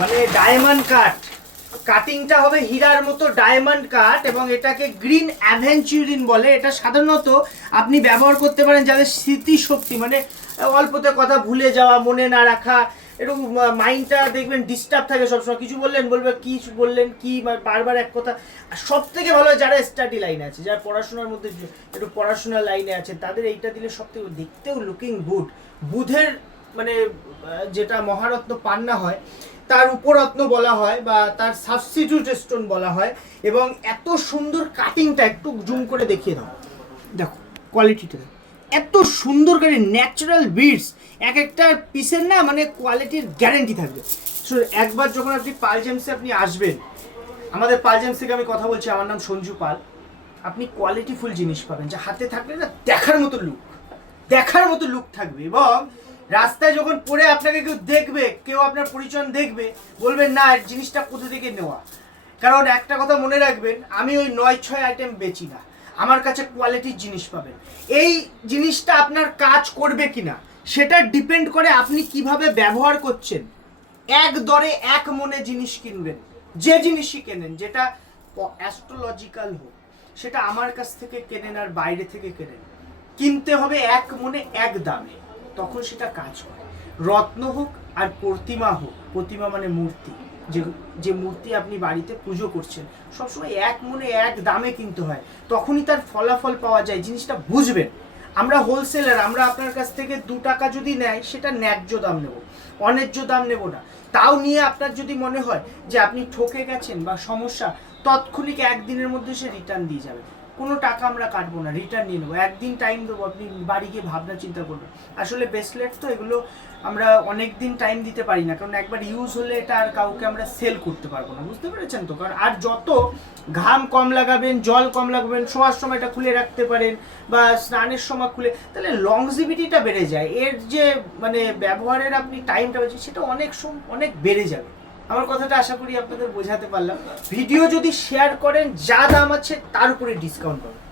মানে diamond cut, কাটিংটা হবে হীরার মতো ডায়মন্ড কাট এবং এটাকে গ্রিন অ্যাভেঞ্চুরিন বলে। এটা সাধারণত আপনি ব্যবহার করতে পারেন যাদের স্মৃতিশক্তি মানে অল্পতে কথা ভুলে যাওয়া, মনে না রাখা, এরকম মাইন্ডটা দেখবেন ডিস্টার্ব থাকে সবসময়, কিছু বললেন বলবে কি বললেন কি, বারবার এক কথা। আর সব থেকে ভালো যারা স্টাডি লাইনে আছে, যারা পড়াশোনার মধ্যে একটু পড়াশোনার লাইনে আছে, তাদের এইটা দিলে সব থেকে দেখতেও লুকিং গুড। বুধের মানে যেটা মহারত্ন পান্না হয় তার উপরত্ন বলা হয় বা তার সাবস্টিটিউট স্টোন বলা হয়। এবং এত সুন্দর কাটিংটা একটু জুম করে দেখিয়ে দাও, দেখো কোয়ালিটিটা এত সুন্দর করে ন্যাচারাল বিটস, এক একটা পিসের না মানে কোয়ালিটির গ্যারেন্টি থাকবে। একবার যখন আপনি পাল জেমসে আপনি আসবেন, আমাদের পাল জেমস থেকে আমি কথা বলছি, আমার নাম সঞ্জু পাল, আপনি কোয়ালিটিফুল জিনিস পাবেন যা হাতে থাকলে না দেখার মতো লুক থাকবে। এবং রাস্তায় যখন পরে আপনাকে কেউ দেখবে, কেউ আপনার পরিচয় দেখবে, বলবেন না জিনিসটা কোথা থেকে নেওয়া। কারণ একটা কথা মনে রাখবেন, আমি ওই 9-6 আইটেম বেচি না, আমার কাছে কোয়ালিটির জিনিস পাবেন। এই জিনিসটা আপনার কাজ করবে কিনা সেটা ডিপেন্ড করে আপনি কিভাবে ব্যবহার করছেন। এক দরে এক মনে জিনিস কিনবেন, যে জিনিসই কেনেন, যেটা অ্যাস্ট্রোলজিক্যাল হোক, সেটা আমার কাছ থেকে কেনেন আর বাইরে থেকে কেনেন, কিনতে হবে এক মনে এক দামে, তখন সেটা কাজ করে। রত্ন হোক আর প্রতিমা হোক, প্রতিমা মানে মূর্তি, যে মূর্তি আপনি বাড়িতে পুজো করছেন, সবসময় এক মনে এক দামে কিনতে হয়, তখনই তার ফলাফল পাওয়া যায়। জিনিসটা বুঝবেন। আমরা হোলসেলার, আমরা আপনার কাছ থেকে 2 টাকা যদি নেয় সেটা ন্যায্য দাম নেব, অন্যায্য দাম নেব না। তাও নিয়ে আপনার যদি মনে হয় যে আপনি ঠকে গেছেন বা সমস্যা, তৎক্ষণিক একদিনের মধ্যে সে রিটার্ন দিয়ে যাবে, কোনো টাকা আমরা কাটবো না, রিটার্ন নিয়ে নেবো, একদিন টাইম দেবো, আপনি বাড়ি গিয়ে ভাবনা চিন্তা করবেন। আসলে ব্রেসলেট তো এগুলো আমরা অনেক দিন টাইম দিতে পারি না, কারণ একবার ইউজ হলে এটা আর কাউকে আমরা সেল করতে পারবো না, বুঝতে পেরেছেন তো? কারণ আর যত ঘাম কম লাগাবেন, জল কম লাগাবেন, শোয়ার সময় এটা খুলে রাখতে পারেন বা স্নানের সময় খুলে, তাহলে লংজিভিটিটা বেড়ে যায়। এর যে মানে ব্যবহারের আপনি টাইমটা বেড়ে সেটা অনেক বেড়ে যাবে। আমার কথাটা আশা করি আপনাদের বোঝাতে পারলাম। ভিডিও যদি শেয়ার করেন, যা দাম আছে তার উপরে ডিসকাউন্ট পাবেন।